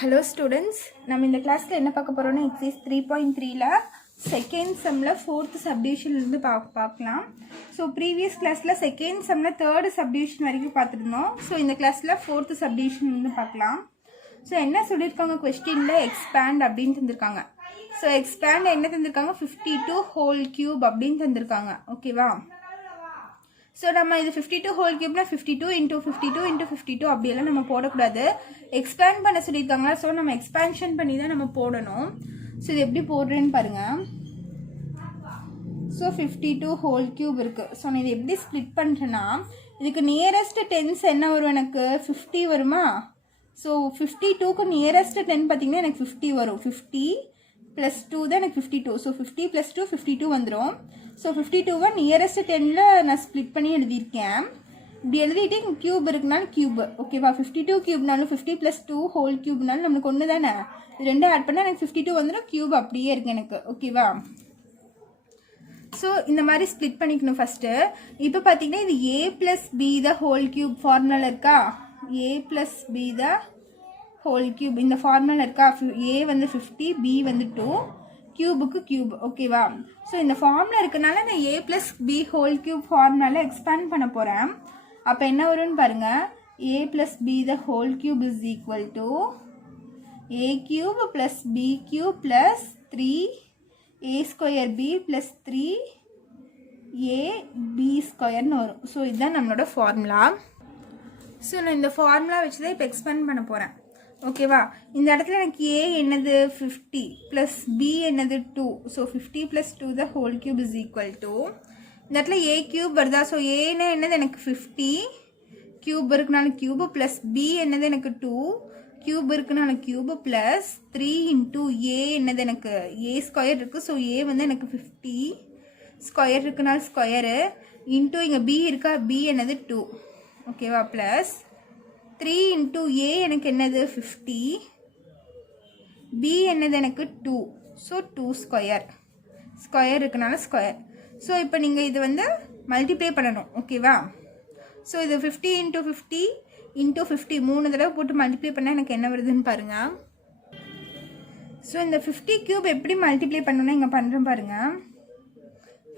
Hello students, நம்ம இந்த கிளாஸ்ல என்ன பார்க்க போறோம்னா exercise 3.3ல செகண்ட் செம்ல fourth subdivision இருந்து பார்க்கலாம். So previous classல second செம்ல third subdivision வரைக்கும் பார்த்திருந்தோம். So இந்த கிளாஸ்ல fourth subdivision இருந்து பார்க்கலாம். So என்ன சொல்லிருக்காங்க क्वेश्चनல expand அப்படினு தந்திருக்காங்க. So expand என்ன தந்திருக்காங்க 52 whole cube அப்படினு தந்திருக்காங்க. ஓகேவா? So நம்ம இது 52 whole cube னா 52 into 52 into 52 அப்படியெல்லாம் நம்ம போடக்கூடாது. expand பண்ண சொல்லியிருக்காங்களா, ஸோ நம்ம எக்ஸ்பேன்ஷன் பண்ணி தான் நம்ம போடணும். ஸோ இது எப்படி போடுறேன்னு பாருங்க. ஸோ 52 whole cube இருக்கு. ஸோ நான் இது எப்படி ஸ்ப்ளிட் பண்ணுறேன்னா, இதுக்கு நியரஸ்ட் டென்ஸ் என்ன வரும், எனக்கு 50 வருமா. ஸோ 52க்கு நியரஸ்ட் 10 பார்த்தீங்கன்னா எனக்கு 50 வரும். 50 + 2 தான் எனக்கு 52. ஸோ 50 + 2 52 வந்துடும். ஸோ 52வை நியரஸ்ட் 10ல் நான் ஸ்ப்ளிட் பண்ணி எழுதியிருக்கேன். இப்படி எழுதிட்டு இங்கே கியூப் இருக்குனாலும் கியூப். ஓகேவா? 52 கியூப்னாலும் 50 + 2 ஹோல் கியூப்னாலும் நம்மளுக்கு ஒன்று தானே. இது ரெண்டும் ஆட் பண்ணால் எனக்கு 52 வந்துடும். கியூப் அப்படியே இருக்கு எனக்கு. ஓகேவா? ஸோ இந்த மாதிரி ஸ்ப்ளிட் பண்ணிக்கணும் ஃபஸ்ட்டு. இப்போ பார்த்தீங்கன்னா இது a + b the whole cube formula இருக்கா. a + b the whole cube இந்த ஃபார்முலா இருக்கா. a வந்து 50, b வந்து 2, கியூபுக்கு கியூப். ஓகேவா? ஸோ இந்த ஃபார்முலா இருக்கனால நான் a + b ஹோல் கியூப் ஃபார்முலாவில் எக்ஸ்பேண்ட் பண்ண போகிறேன். அப்போ என்ன வரும்னு பாருங்க. a + b the whole cube is equal to a cube plus b cube plus 3 a square b plus 3 a b square வரும். ஸோ இதுதான் நம்மளோட ஃபார்முலா. ஸோ நான் இந்த ஃபார்முலா வச்சு தான் இப்போ எக்ஸ்பேண்ட் பண்ண போகிறேன். ஓகேவா? இந்த இடத்துல எனக்கு a என்னது 50 plus b என்னது 2. So 50 + 2 the whole cube is equal to இந்த இடத்துல a கியூப் வருதா. ஸோ ஏன்னா என்னது எனக்கு 50 கியூப் இருக்குனால கியூப் ப்ளஸ் b என்னது எனக்கு 2 கியூப் இருக்குனால கியூப் ப்ளஸ் 3 இன்ட்டு a என்னது எனக்கு a ஸ்கொயர் இருக்குது. ஸோ a வந்து எனக்கு 50 ஸ்கொயர் இருக்குனால ஸ்கொயரு இன்ட்டு இங்கே b இருக்கா. b என்னது 2. ஓகேவா? ப்ளஸ் 3 இன்ட்டு a எனக்கு என்னது 50, b என்னது எனக்கு 2. ஸோ 2 ஸ்கொயர் ஸ்கொயர் இருக்குனால ஸ்கொயர். ஸோ இப்போ நீங்கள் இது வந்து மல்டிப்ளை பண்ணணும். ஓகேவா? ஸோ இது 50 இன்ட்டு 50 இன்ட்டு 50 3 தடவை போட்டு மல்டிப்ளை பண்ணால் எனக்கு என்ன வருதுன்னு பாருங்கள். ஸோ இந்த 50 கியூப் எப்படி மல்டிப்ளை பண்ணணும்னா இங்கே பண்ணுறேன் பாருங்கள்.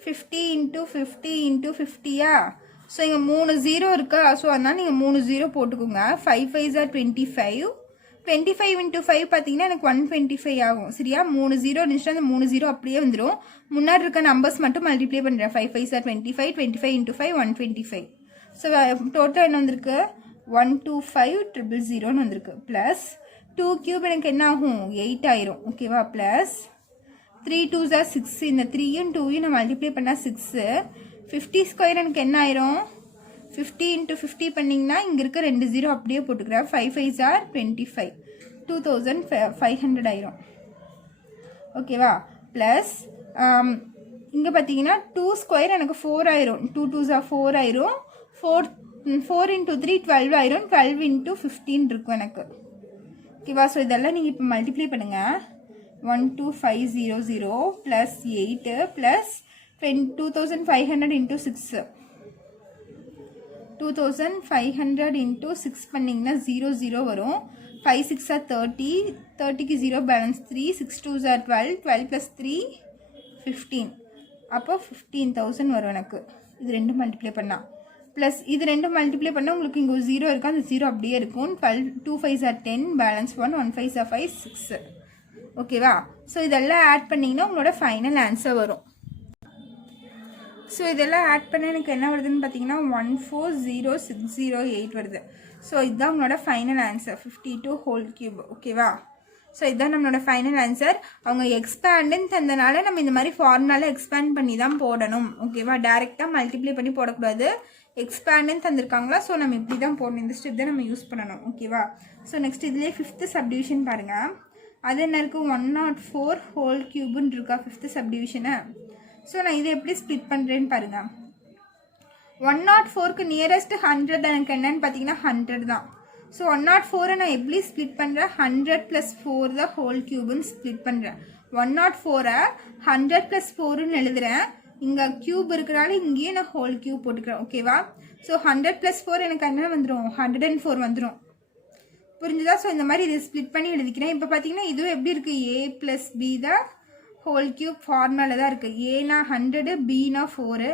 50 இன்ட்டு 50 இன்ட்டு 50யா. ஸோ இங்கே 3 0 இருக்கா. ஸோ அதனால் நீங்கள் 3 0 போட்டுக்கோங்க. 5 5s are 25. 25 இன்ட்டு 5 பார்த்தீங்கன்னா எனக்கு 125 ஆகும். சரியா? 3 0 இருந்துச்சுன்னா அந்த 3 0 அப்படியே வந்துடும். முன்னாடி இருக்க நம்பர்ஸ் மட்டும் மல்டிப்ளை பண்ணுறேன். 5 5s are 25, 25 into 5 125. So total என்ன வந்திருக்கு 125,000 வந்திருக்கு. ப்ளஸ் 2 கியூப் எனக்கு என்ன ஆகும் 8 ஆயிரும். ஓகேவா? Plus 3 2s are 6. இந்த 3யும் 2யும் நான் மல்டிப்ளை பண்ணால் 6. 50 ஸ்கொயர் எனக்கு என்ன ஆயிரும் 50 இன்ட்டு 50 பண்ணிங்கன்னா இங்கே இருக்க 2 0 அப்படியே போட்டுக்கிறேன். 5 5s are 25, 2500 ஆயிரும். ஓகேவா? ப்ளஸ் இங்கே பார்த்தீங்கன்னா 2 ஸ்கொயர் எனக்கு 4 ஆயிரும். 2 2s are 4 ஆயிரும். 4 இன்ட்டு 3 12 ஆயிரும். 12 இன்ட்டு 15 இருக்கும் எனக்கு. ஓகேவா? ஸோ இதெல்லாம் நீங்கள் இப்போ மல்டிப்ளை பண்ணுங்கள். 12500 ப்ளஸ் 8 ப்ளஸ் 2500 இன்ட்டு 6. 2500 இன்ட்டு 6 பண்ணிங்கன்னா 0 0 வரும். 5 6 are 30, 30க்கு 0 பேலன்ஸ் 3, 6 2s are 12, 12 + 3 15. அப்போ 15,000 வரும் எனக்கு. இது ரெண்டும் மல்டிப்ளை பண்ணால் ப்ளஸ் இது ரெண்டும் மல்டிப்ளை பண்ணால் உங்களுக்கு இங்கே ஒரு 0 இருக்கும். அந்த 0 அப்படியே இருக்கும். 12 2 5s are 10, balance 1, 1 5s are 5 6. ஓகேவா? ஸோ இதெல்லாம் ஆட் பண்ணிங்கன்னா உங்களோட ஃபைனல் ஆன்சர் வரும். ஸோ இதெல்லாம் ஆட் பண்ண எனக்கு என்ன வருதுன்னு பார்த்தீங்கன்னா 140,608 வருது. ஸோ இதுதான் உங்களோட ஃபைனல் ஆன்சர் 52 ஹோல் கியூப். ஓகேவா? ஸோ இதுதான் நம்மளோட ஃபைனல் ஆன்சர். அவங்க எக்ஸ்பேண்டுன்னு தந்தனால நம்ம இந்த மாதிரி ஃபார்முலாவில் எக்ஸ்பேண்ட் பண்ணி தான் போடணும். ஓகேவா? டேரெக்டாக மல்டிப்ளை பண்ணி போடக்கூடாது. எக்ஸ்பேண்டுன்னு தந்திருக்காங்களா, ஸோ நம்ம இப்படி தான் போடணும். இந்த ஸ்டெப் தான் நம்ம யூஸ் பண்ணணும். ஓகேவா? ஸோ நெக்ஸ்ட் இதுலேயே 5th சப்டிவிஷன் பாருங்கள். அது என்ன இருக்குது 104 ஹோல் கியூப்னு இருக்கா 5th சப்டிவிஷனை. ஸோ நான் இதை எப்படி ஸ்ப்ளிட் பண்ணுறேன்னு பாருங்கள். 104க்கு நியரஸ்ட் 100 எனக்கு என்னன்னு பார்த்தீங்கன்னா 100 தான். ஸோ 104 நான் எப்படி ஸ்ப்ளிட் பண்ணுறேன் 100 + 4 தான் ஹோல் கியூப்னு ஸ்ப்ளிட் பண்ணுறேன். 104 100 + 4ன்னு எழுதுகிறேன். இங்கே கியூப் இருக்கிறனால இங்கேயே நான் ஹோல் கியூப் போட்டுக்கிறேன். ஓகேவா? ஸோ 100 + 4 எனக்கு என்ன வந்துடும் 104 வந்துடும். புரிஞ்சுதா? ஸோ இந்த மாதிரி இதை ஸ்ப்ளிட் பண்ணி எழுதிக்கிறேன். இப்போ பார்த்தீங்கன்னா இதுவும் எப்படி இருக்குது, a + b the whole cube ஃபார்முலாவில் தான் இருக்குது. ஏனா 100, bனா 4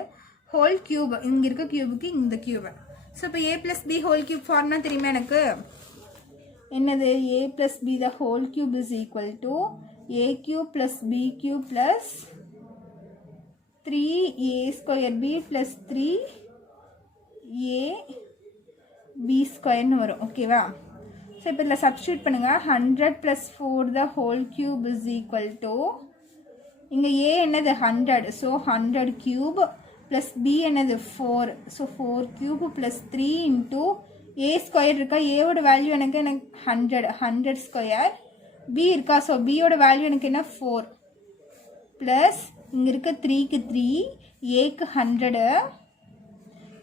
ஹோல் கியூப், இங்கே இருக்க கியூபுக்கு இந்த கியூபு. ஸோ இப்போ a + b whole cube formula தெரியுமா எனக்கு? என்னது? a + b the whole cube is equal to a cube + b cube plus 3a² b + 3ab² வரும். ஓகேவா? ஸோ இப்போ இதில் சப்ஸ்டியூட் பண்ணுங்கள். 100 + 4 த whole cube is equal to, இங்கே a என்னது 100, ஸோ 100 கியூப் ப்ளஸ் b என்னது 4, so 4 cube plus 3 into a² இருக்கா, ஏவோட வேல்யூ எனக்கு 100² b இருக்கா, ஸோ பியோட வேல்யூ எனக்கு என்ன 4 ப்ளஸ் இங்கே இருக்க 3க்கு 3, ஏக்கு 100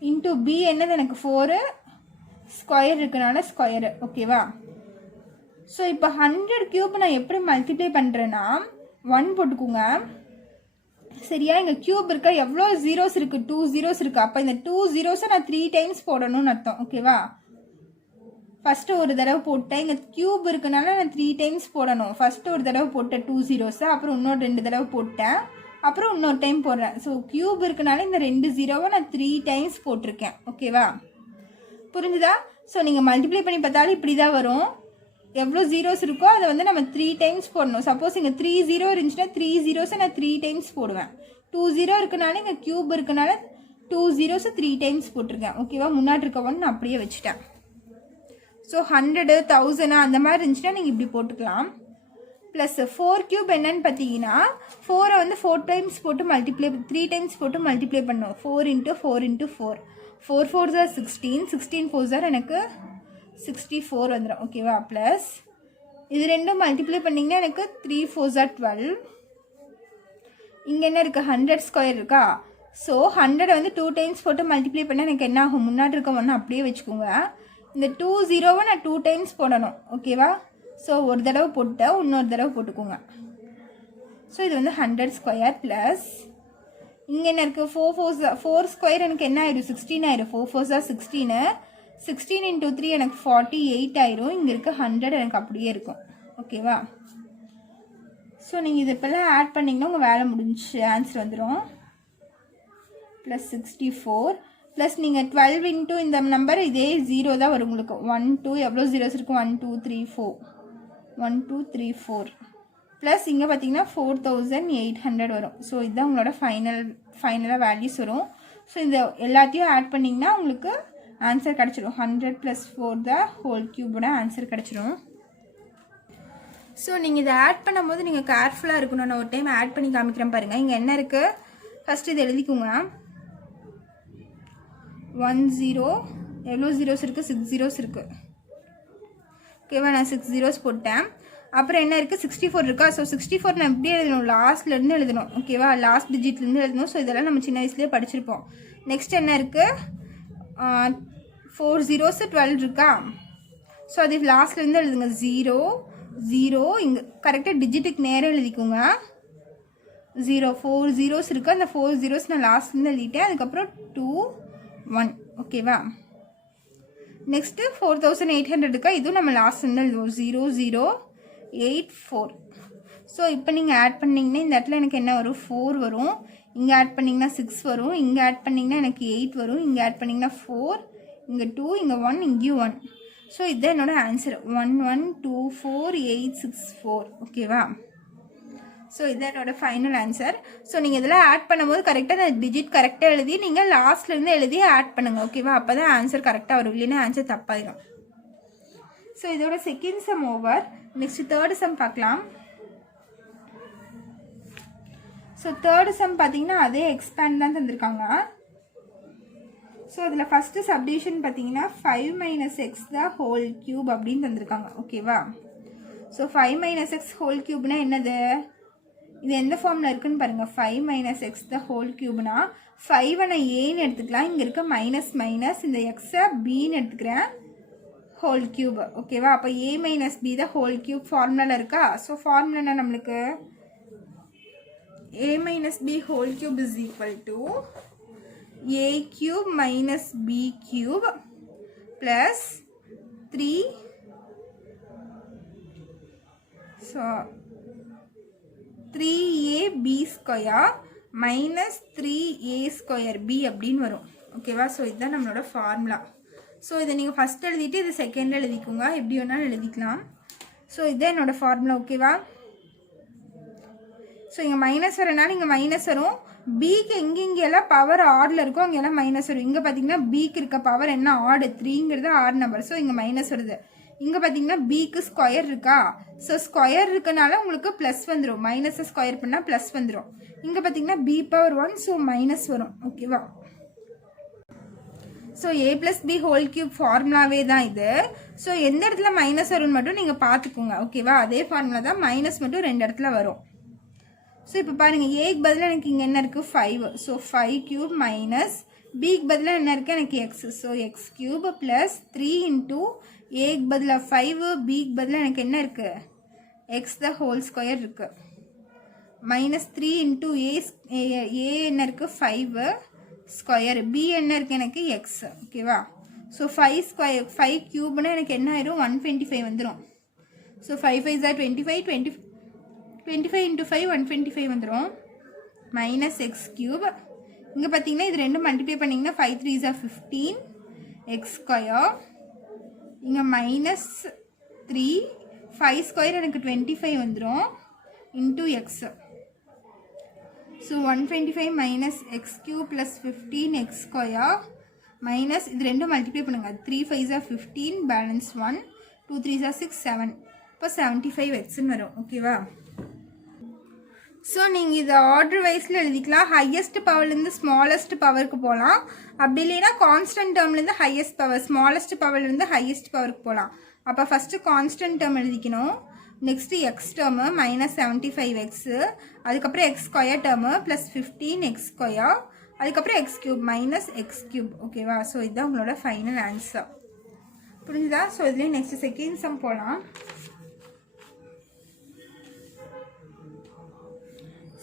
இன்ட்டு b என்னது எனக்கு 4 ஸ்கொயர் இருக்கனால ஸ்கொயரு. ஓகேவா? ஸோ இப்போ 100 கியூப் நான் எப்படி மல்டிப்ளை பண்ணுறேன்னா 1 போட்டுக்கோங்க. சரியா? இங்கே கியூப் இருக்கா, எவ்வளோ ஜீரோஸ் இருக்குது, 2 ஜீரோஸ் இருக்குது. அப்போ இந்த 2 ஜீரோஸை நான் 3 டைம்ஸ் போடணும்னு அர்த்தம். ஓகேவா? ஃபஸ்ட்டு ஒரு தடவை போட்டேன், இங்கே கியூப் இருக்குனால நான் 3 டைம்ஸ் போடணும். ஃபஸ்ட்டு ஒரு தடவை போட்டேன் 2 ஜீரோஸை, அப்புறம் இன்னொரு 2 தடவை போட்டேன், அப்புறம் இன்னொரு டைம் போடுறேன். ஸோ கியூப் இருக்கனால இந்த 2 ஜீரோவை நான் 3 டைம்ஸ் போட்டிருக்கேன். ஓகேவா? புரிஞ்சுதா? ஸோ நீங்கள் மல்டிப்ளை பண்ணி பார்த்தாலும் இப்படி தான் வரும். எவ்வளோ ஜீரோஸ் இருக்கோ அதை வந்து நம்ம 3 டைம்ஸ் போடணும். சப்போஸ் இங்கே 3 ஜீரோ இருந்துச்சுன்னா 3 ஜீரோஸை நான் 3 டைம்ஸ் போடுவேன். 2 ஜீரோ இருக்கனால இங்கே கியூப் இருக்கனால 2 ஜீரோஸை 3 டைம்ஸ் போட்டிருக்கேன். ஓகேவா? முன்னாடி இருக்க ஒன்று நான் அப்படியே வச்சுட்டேன். ஸோ 100, 1000 அந்த மாதிரி இருந்துச்சுன்னா நீங்கள் இப்படி போட்டுக்கலாம். ப்ளஸ் 4 கியூப் என்னன்னு பார்த்தீங்கன்னா 4 வந்து 4 டைம்ஸ் போட்டு மல்டிப்ளை 3 டைம்ஸ் போட்டு மல்டிப்ளை பண்ணோம். 4 × 4 × 4 4 4s are 16, 16 4s are எனக்கு 64 வந்துடும். ஓகேவா? ப்ளஸ் இது ரெண்டும் மல்டிப்ளை பண்ணிங்கன்னா எனக்கு 3 4s are 12. இங்கே என்ன இருக்குது, 100² இருக்கா. ஸோ 100 வந்து 2 டைம்ஸ் போட்டு மல்டிப்ளை பண்ணால் எனக்கு என்ன ஆகும், முன்னாடி இருக்க ஒன்று அப்படியே வச்சுக்கோங்க. இந்த 2 ஜீரோவை நான் 2 டைம்ஸ் போடணும். ஓகேவா? ஸோ ஒரு தடவை போட்டு இன்னொரு தடவை போட்டுக்கோங்க. ஸோ இது வந்து 100² ப்ளஸ் இங்கே என்ன இருக்குது, 4 எனக்கு என்ன ஆயிடும், 16 ஆயிரும். 4 4s are 16, 16 × 3 எனக்கு 48 ஆயிரும். இங்கே இருக்க 100 எனக்கு அப்படியே இருக்கும். ஓகேவா? ஸோ நீங்கள் இது இப்போல்லாம் ஆட் பண்ணிங்கன்னா உங்கள் வேலை முடிஞ்சு ஆன்சர் வந்துடும். ப்ளஸ் 64 ப்ளஸ் நீங்கள் 12 × இந்த நம்பர் இதே 0 தான் வரும் உங்களுக்கு. 1 2 எவ்வளோ ஜீரோஸ் இருக்கும், 1 2 3 4 1 2 3 4 ப்ளஸ் இங்கே பார்த்தீங்கன்னா 4800 வரும். ஸோ இதுதான் உங்களோட ஃபைனலாக வேல்யூஸ் வரும். ஸோ இந்த எல்லாத்தையும் ஆட் பண்ணிங்கன்னா உங்களுக்கு ஆன்சர் கிடச்சிடும். 100 + 4 த ஹோல் கியூபோட ஆன்சர் கிடச்சிடும். ஸோ நீங்கள் இதை ஆட் பண்ணும்போது நீங்கள் கேர்ஃபுல்லாக இருக்கணும். நான் ஒரு டைம் ஆட் பண்ணி காமிக்கிறேன் பாருங்கள். இங்கே என்ன இருக்குது, ஃபஸ்ட்டு இது எழுதிக்கோங்க. 1 0 எவ்வளோ ஜீரோஸ் இருக்குது, 6 ஜீரோஸ் இருக்குது. ஓகேவா? நான் 6 ஜீரோஸ் போட்டேன். அப்புறம் என்ன இருக்குது, 64 இருக்கா. ஸோ 64 நான் எப்படி எழுதணும், லாஸ்ட்லேருந்து எழுதணும். ஓகேவா? லாஸ்ட் டிஜிட்லேருந்து எழுதணும். ஸோ இதெல்லாம் நம்ம சின்ன வயசுலேயே படிச்சிருப்போம். நெக்ஸ்ட் என்ன இருக்குது, 4 zeros 12 இருக்கா. ஸோ அது லாஸ்ட்லேருந்து எழுதுங்க. 0 0 இங்கே கரெக்டாக டிஜிட்டுக்கு நேராக எழுதிக்கோங்க. 0 4 zeros இருக்குது. அந்த 4 zeros நான் லாஸ்ட்லேருந்து எழுதிட்டேன். அதுக்கப்புறம் 2 1. ஓகேவா? நெக்ஸ்ட்டு 4800 இருக்கா. இதுவும் நம்ம லாஸ்ட்லேருந்து எழுதுவோம். 0 0 8 4. ஸோ இப்போ நீங்கள் ஆட் பண்ணிங்கன்னா இந்த இடத்துல எனக்கு என்ன வரும், 4 வரும். இங்கே ஆட் பண்ணிங்கன்னா 6 வரும். இங்கே ஆட் பண்ணிங்கன்னா எனக்கு 8 வரும். இங்கே ஆட் பண்ணிங்கன்னா 4, இங்கே 2, இங்கே 1, இங்கேயும் 1. ஸோ இதுதான் என்னோடய ஆன்சர். 1 1 2 4 8 6 4. ஓகேவா? ஸோ இதுதான் என்னோடய ஃபைனல் ஆன்சர். ஸோ நீங்கள் இதெல்லாம் ஆட் பண்ணும்போது கரெக்டாக அந்த டிஜிட் கரெக்டாக எழுதி நீங்கள் லாஸ்ட்லேருந்து எழுதி ஆட் பண்ணுங்கள். ஓகேவா? அப்போ தான் ஆன்சர் கரெக்டாக வரும், இல்லைன்னா ஆன்சர் தப்பாயிடும். ஸோ இதோட second sum over. Next third sum பார்க்கலாம். ஸோ தேர்ட் சம் பார்த்தீங்கன்னா அதே எக்ஸ்பேண்ட் தான் தந்திருக்காங்க. ஸோ அதில் ஃபஸ்ட்டு சப்டிவிஷன் பார்த்தீங்கன்னா 5 - x த ஹோல் கியூப் அப்படின்னு தந்திருக்காங்க. ஓகேவா? ஸோ 5 - x ஹோல் கியூப்னா என்னது, இது எந்த ஃபார்மில் இருக்குன்னு பாருங்கள். 5 - x த ஹோல் கியூப்னா 5 நான் ஏன்னு எடுத்துக்கலாம். இங்கே இருக்க மைனஸ் மைனஸ் இந்த எக்ஸை பின்னு எடுத்துக்கிறேன், ஹோல் கியூப். ஓகேவா? அப்போ a - b the whole cube ஃபார்முலாவில் இருக்கா. ஸோ ஃபார்முலா என்ன நம்மளுக்கு, a - b whole cube is equal to a cube - b cube plus 3 so 3ab square minus 3a square b அப்படின்னு வரும். ஓகேவா? ஸோ இதுதான் நம்மளோட ஃபார்முலா. ஸோ இதை நீங்கள் ஃபஸ்ட் எழுதிட்டு இது செகண்டில் எழுதிக்கோங்க, எப்படி வேணாலும் எழுதிக்கலாம். ஸோ இதுதான் என்னோடய ஃபார்முலா. ஓகேவா? ஸோ இங்கே மைனஸ் வரனால இங்கே மைனஸ் வரும். பிக்கு எங்கெங்கெல்லாம் பவர் ஆடில் இருக்கோ அங்கெல்லாம் மைனஸ் வரும். இங்கே பார்த்தீங்கன்னா பிக்கு இருக்க பவர் என்ன ஆடு 3ங்கிறது ஆட் நம்பர். ஸோ இங்கே மைனஸ் வருது. இங்கே பார்த்தீங்கன்னா பிக்கு ஸ்கொயர் இருக்கா, ஸோ ஸ்கொயர் இருக்கனால உங்களுக்கு ப்ளஸ் வந்துடும். மைனஸை ஸ்கொயர் பண்ணால் ப்ளஸ் வந்துடும். இங்கே பார்த்தீங்கன்னா பி பவர் 1, ஸோ மைனஸ் வரும். ஓகேவா? So a + b whole cube ஃபார்முலாவே தான் இது. ஸோ எந்த இடத்துல மைனஸ் வரும்னு மட்டும் நீங்கள் பார்த்துக்கோங்க. ஓகேவா? அதே ஃபார்முலா தான், மைனஸ் மட்டும் 2 இடத்துல வரும். ஸோ இப்போ பாருங்கள், ஏக்கு பதிலாக எனக்கு இங்கே என்ன இருக்குது 5. ஸோ 5 கியூப் மைனஸ் பிக்கு பதிலாக என்ன இருக்குது எனக்கு X. So X cube plus 3 into ஏக்கு பதிலாக 5, பிக்கு பதிலாக எனக்கு என்ன இருக்குது எக்ஸ் த ஹோல் ஸ்கொயர் இருக்குது. மைனஸ் 3 இன்ட்டு ஏ என்ன இருக்குது 5 ஸ்கொயர், பி என்ன இருக்குது எனக்கு எக்ஸ். ஓகேவா? ஸோ 5 ஸ்கொயர் 5 கியூப்னா எனக்கு என்ன ஆயிரும் 125 வந்துடும். ஸோ 5 5 is 25 25 இன்ட்டு 5 125 வந்துடும். மைனஸ் எக்ஸ் கியூப், இங்கே பார்த்தீங்கன்னா இது ரெண்டும் மல்டிப்ளை பண்ணிங்கன்னா 5 3 is 15 எக்ஸ் ஸ்கொயர். இங்கே மைனஸ் 3 5 ஸ்கொயர் எனக்கு 25 வந்துடும் into X. So 125 minus x cube plus 15 x square minus இது ரெண்டும் மல்டிப்ளை பண்ணுங்கள். 3 5 is 15 பேலன்ஸ் 1 2 3 is 6 7. இப்போ 75 எக்ஸ்ன்னு வரும். ஓகேவா? ஸோ நீங்கள் இதை ஆர்டர் வைஸில் எழுதிக்கலாம். ஹையஸ்ட் பவர்லேருந்து ஸ்மாலஸ்ட் பவருக்கு போகலாம். அப்படி இல்லைன்னா கான்ஸ்டன்ட் டேர்ம்லேருந்து ஹையஸ்ட் பவர், ஸ்மாலஸ்ட் பவர்லேருந்து ஹையஸ்ட் பவருக்கு போகலாம். அப்போ ஃபஸ்ட்டு கான்ஸ்டன்ட் டேர்ம் எழுதிக்கணும். Next x term minus 75 x, அதுக்கப்புறம் x square term plus 15 x square, அதுக்கப்புறம் x cube minus x cube. ஓகேவா? ஸோ இதுதான் உங்களோட ஃபைனல் ஆன்சர். புரிஞ்சுதா? ஸோ இதுலேயே நெக்ஸ்ட் செகண்ட் சம் போகலாம்.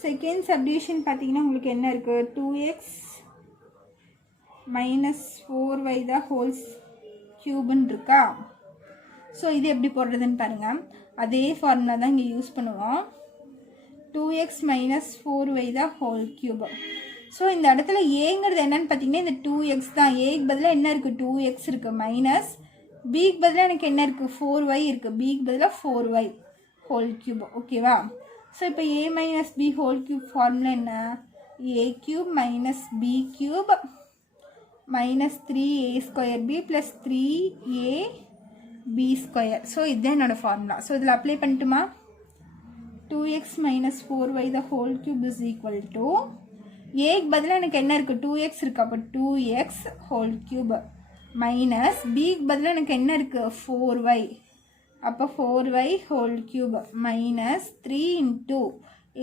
செகண்ட் சப்டிவிஷன் பார்த்தீங்கன்னா உங்களுக்கு என்ன இருக்குது 2x மைனஸ் 4y தான் ஹோல்ஸ் கியூப்னு இருக்கா. ஸோ இது எப்படி போடுறதுன்னு பாருங்கள். அதே ஃபார்முலா தான் இங்கே யூஸ் பண்ணுவோம். 2x மைனஸ் 4y தான் ஹோல் கியூப். ஸோ இந்த இடத்துல ஏங்கிறது என்னன்னு பார்த்தீங்கன்னா இந்த 2x தான். ஏக்கு பதிலாக என்ன இருக்குது 2x இருக்குது மைனஸ் பிக்கு பதிலாக எனக்கு என்ன இருக்குது 4y இருக்குது. பிக்கு பதிலாக 4y ஹோல் கியூப். ஓகேவா? ஸோ இப்போ a minus b whole cube formula என்ன a cube minus b cube minus 3a square b plus 3ab square. So இதுதான் என்னோடய ஃபார்முலா. ஸோ இதில் அப்ளை பண்ணிட்டுமா 2x minus 4y the whole cube is equal to ஏக்கு பதிலாக எனக்கு என்ன இருக்குது 2x இருக்குது. அப்போ 2x ஹோல் கியூப் மைனஸ் பிக்கு பதிலாக எனக்கு என்ன இருக்குது 4y. அப்போ 4y whole cube minus 3 into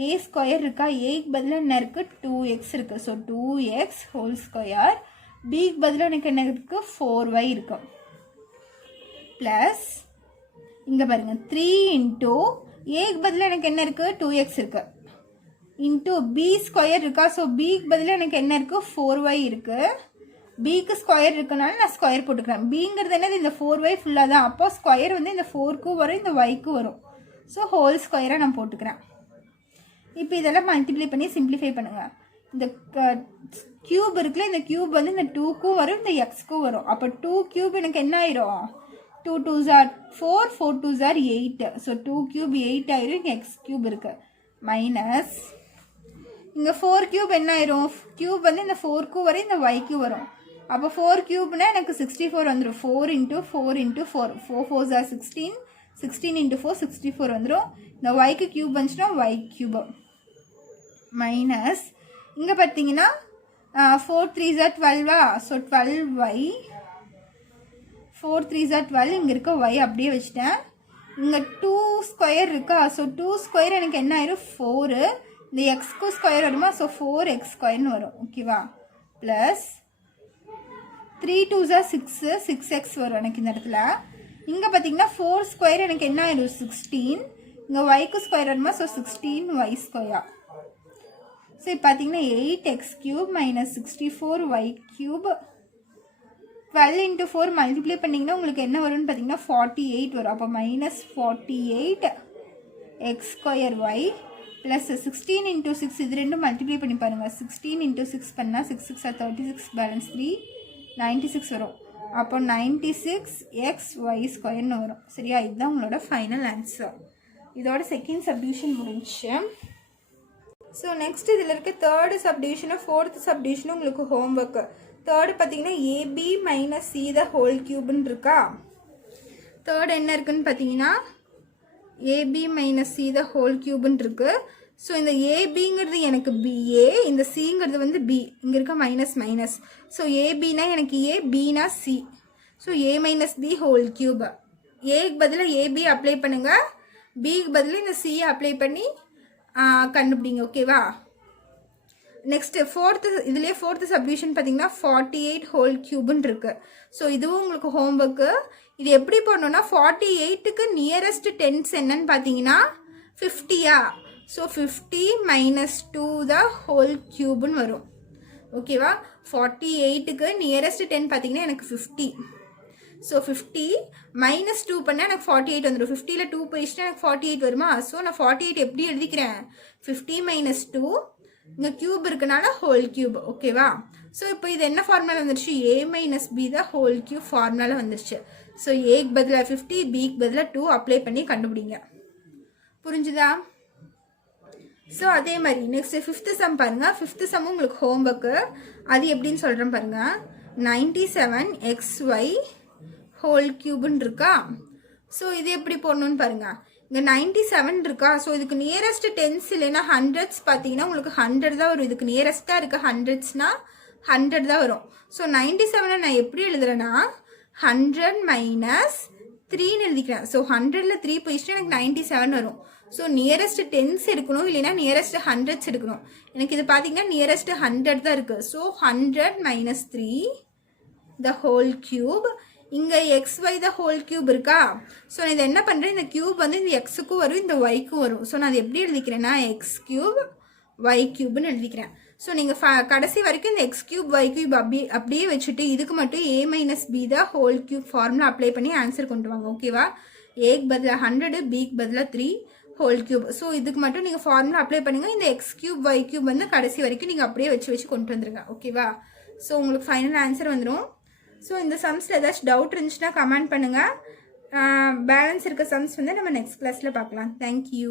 a square இருக்கா. ஏக்கு பதிலாக என்ன இருக்குது 2x இருக்குது. So 2x whole square. பிக்கு பதிலாக எனக்கு என்ன இருக்குது 4y இருக்கும். ப்ளஸ் இங்கே பாருங்கள் 3 இன்ட்டு ஏக்கு பதிலாக எனக்கு என்ன இருக்குது 2x இருக்குது இன்ட்டு பி ஸ்கொயர் இருக்கா. ஸோ பிக்கு பதிலாக எனக்கு என்ன இருக்குது 4y இருக்குது. பிக்கு ஸ்கொயர் இருக்கனால நான் ஸ்கொயர் போட்டுக்கிறேன். பிங்கிறது என்னது இந்த 4y ஃபுல்லாக தான். அப்போ ஸ்கொயர் வந்து இந்த 4க்கும் வரும் இந்த yக்கும் வரும். ஸோ ஹோல் ஸ்கொயராக நான் போட்டுக்கிறேன். இப்போ இதெல்லாம் மல்டிப்ளை பண்ணி சிம்பிளிஃபை பண்ணுங்கள். இந்த கியூப் இருக்குல்ல, இந்த கியூப் வந்து இந்த 2க்கும் வரும் இந்த எக்ஸ்க்கும் வரும். அப்போ 2 கியூப் எனக்கு என்ன ஆயிரும் 2 2s are 4 4 2s are 8. So 2 cube 8 ஆயிரும். இங்கே எக்ஸ் கியூப் இருக்குது மைனஸ் இங்கே 4 கியூப் என்ன ஆயிரும் கியூப் வந்து இந்த 4க்கும் வரும் இந்த yக்கு வரும். அப்போ 4 கியூப்னா எனக்கு 64 வந்துடும். 4 into 4 into 4 4 4s are 16 16 into 4 64 வந்துடும். இந்த yக்கு கியூப் வந்துச்சுன்னா y கியூப் மைனஸ் இங்கே பார்த்தீங்கன்னா 4 3s are 12. So 12y 4 3s are 12. இங்கே இருக்க y அப்படியே வச்சுட்டேன். இங்கே 2 ஸ்கொயர் இருக்கா. ஸோ 2 ஸ்கொயர் எனக்கு என்ன ஆயிரும் 4. இந்த எக்ஸ்க்கு ஸ்கொயர் வருமா. ஸோ 4x ஸ்கொயர்னு வரும். ஓகேவா? ப்ளஸ் 3 2s are 6 6x வரும் எனக்கு இந்த இடத்துல. இங்கே பார்த்தீங்கன்னா 4 ஸ்கொயர் எனக்கு என்ன ஆயிரும் 16. இங்கே yக்கு ஸ்கொயர் வருமா. So 16y square. ஸோ இப்போ பார்த்தீங்கன்னா 8x cube minus 64y cube 12 into 4 multiply பண்ணிங்கன்னா உங்களுக்கு என்ன வரும்னு பார்த்தீங்கன்னா 48 வரும். அப்போ minus 48 x square y plus 16 into 6 இது ரெண்டும் மல்டிப்ளை பண்ணி பாருங்கள். 16 இன்ட்டு 6 பண்ணால் 6 6 36 பேலன்ஸ் 3 96 வரும். அப்போ 96 எக்ஸ் ஒய் ஸ்கொயர்னு வரும். சரியா? இதுதான் உங்களோட ஃபைனல் ஆன்சர். இதோட செகண்ட் சப்டிவிஷன் முடிஞ்சு. ஸோ நெக்ஸ்ட் இதில் இருக்க தேர்டு சப்டிவிஷனும் ஃபோர்த்து சப்டிவிஷனும் உங்களுக்கு ஹோம்ஒர்க்கு. தேர்டு பார்த்தீங்கன்னா a b minus c the whole கியூப்னு இருக்கா. தேர்டு என்ன இருக்குன்னு பார்த்தீங்கன்னா a b minus c the whole கியூப்னு இருக்குது. ஸோ இந்த ஏபிங்கிறது எனக்கு பிஏ, இந்த சிங்கிறது வந்து பி, இங்கே இருக்க மைனஸ் மைனஸ். ஸோ ஏபினா எனக்கு ஏ, பினா சி. ஸோ ஏ மைனஸ் பி ஹோல் கியூப். ஏக்கு பதிலாக ஏபி அப்ளை பண்ணுங்கள், பிக்கு பதிலாக இந்த சியை அப்ளை பண்ணி கண்டுபிடிங்க. ஓகேவா? நெக்ஸ்ட்டு ஃபோர்த்து, இதுலேயே ஃபோர்த்து சப்டிவிஷன் பார்த்தீங்கன்னா 48 ஹோல் கியூப்னு இருக்குது. ஸோ இதுவும் உங்களுக்கு ஹோம்ஒர்க்கு. இது எப்படி பண்ணணும்னா 48க்கு நியரஸ்ட் டென்ஸ் என்னன்னு பார்த்தீங்கன்னா 50யா. ஸோ 50 மைனஸ் 2 த ஹோல் கியூப்னு வரும். ஓகேவா? 48க்கு நியரஸ்ட் 10 பார்த்தீங்கன்னா எனக்கு 50. ஸோ 50 மைனஸ் 2 பண்ணால் எனக்கு 48 வந்துடும். 50ல் 2 போயிடுச்சுன்னா எனக்கு 48 வருமா? ஸோ நான் 48 எப்படி எழுதிக்கிறேன்? 50 மைனஸ் 2, இங்கே கியூப் இருக்கனால ஹோல் கியூப். ஓகேவா? ஸோ இப்போ இது என்ன ஃபார்முலா வந்துருச்சு? A minus b the whole cube formula வந்துருச்சு. ஸோ ஏக்கு பதிலாக 50, பிக்கு பதிலாக 2 அப்ளை பண்ணி கண்டுபிடிங்க. புரிஞ்சுதா? ஸோ அதே மாதிரி நெக்ஸ்ட் ஃபிஃப்த்து சம் பாருங்கள். ஃபிஃப்த்து சம் உங்களுக்கு ஹோம்ஒர்க்கு. அது எப்படின்னு சொல்கிறேன் பாருங்கள். 97 XY ஹோல் கியூப்னு இருக்கா. ஸோ இது எப்படி போடணும்னு பாருங்கள். இங்கே 97 இருக்கா. ஸோ இதுக்கு நியரஸ்ட் டென்ஸ் இல்லைன்னா ஹண்ட்ரட்ஸ் பார்த்தீங்கன்னா உங்களுக்கு 100 தான் வரும். இதுக்கு நியரஸ்ட்டாக இருக்க ஹண்ட்ரட்ஸ்னா 100 தான் வரும். ஸோ 97 நான் எப்படி எழுதுறேன்னா 100 மைனஸ் 3ன்னு எழுதிக்கிறேன். ஸோ 100ல் 3 போயிடுச்சுன்னா எனக்கு 97 வரும். ஸோ நியரஸ்ட் டென்ஸ் எடுக்கணும், இல்லைன்னா நியரஸ்ட் ஹண்ட்ரட்ஸ் எடுக்கணும். எனக்கு இது பார்த்தீங்கன்னா நியரஸ்ட் 100 தான் இருக்குது. ஸோ 100 மைனஸ் 3 த ஹோல் கியூப். இங்கே XY த ஹோல் கியூப் இருக்கா. ஸோ நான் இதை என்ன பண்ணுறேன், இந்த கியூப் வந்து இந்த எக்ஸுக்கும் வரும், இந்த ஒய்க்கும் வரும். ஸோ நான் அது எப்படி எழுதிக்கிறேன்னா எக்ஸ் கியூப் ஒய் கியூப்னு எழுதிக்கிறேன். ஸோ நீங்கள் கடைசி வரைக்கும் இந்த எக்ஸ் கியூப் ஒய் கியூப் அப்படியே வச்சுட்டு இதுக்கு மட்டும் a minus b the whole cube formula apply பண்ணி ஆன்சர் கொண்டு வாங்க. ஓகேவா? ஏக்கு பதிலாக 100, பிக்கு பதிலாக 3 ஹோல் கியூப். ஸோ இதுக்கு மட்டும் நீங்கள் ஃபார்முலா அப்ளை பண்ணுங்கள். இந்த எக்ஸ் கியூப் ஒய் கியூப் வந்து கடைசி வரைக்கும் நீங்கள் அப்படியே வச்சு கொண்டு வந்துருங்க. ஓகேவா? ஸோ உங்களுக்கு ஃபைனல் ஆன்சர் வந்துடும். ஸோ இந்த சம்ஸில் ஏதாச்சும் டவுட் இருந்துச்சுன்னா கமெண்ட் பண்ணுங்கள். பேலன்ஸ் இருக்க சம்ஸ் வந்து நம்ம நெக்ஸ்ட் கிளாஸில் பார்க்கலாம். தேங்க்யூ.